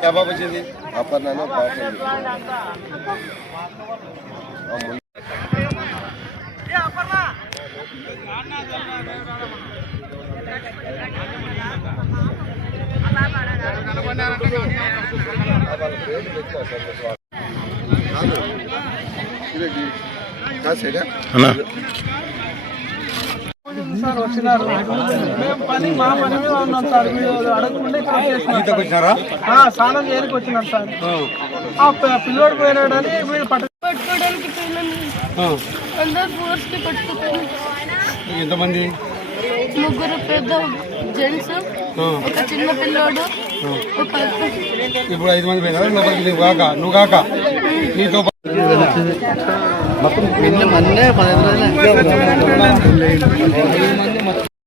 क्या बाबा जी अपर नानो సార్ వచ్చినారు మేము పని మా పని మీద ఉన్నాం సార్. మీరు అడగకుండా స్నానం చేయడానికి వచ్చినారు సార్. ఆ పిల్లోడు పోయినాడని మీరు పట్టుకోవడానికి అందరూ ఫోర్స్కి పట్టుకుపోయాను. ఎంతమంది? ముగ్గురు పెద్ద జెంట్స్, ఒక చిన్న పిల్లోడు, ఒక ఇప్పుడు 5 మంది పోయినారు. నువ్వు కాక నీతో మొత్తం 15 మంది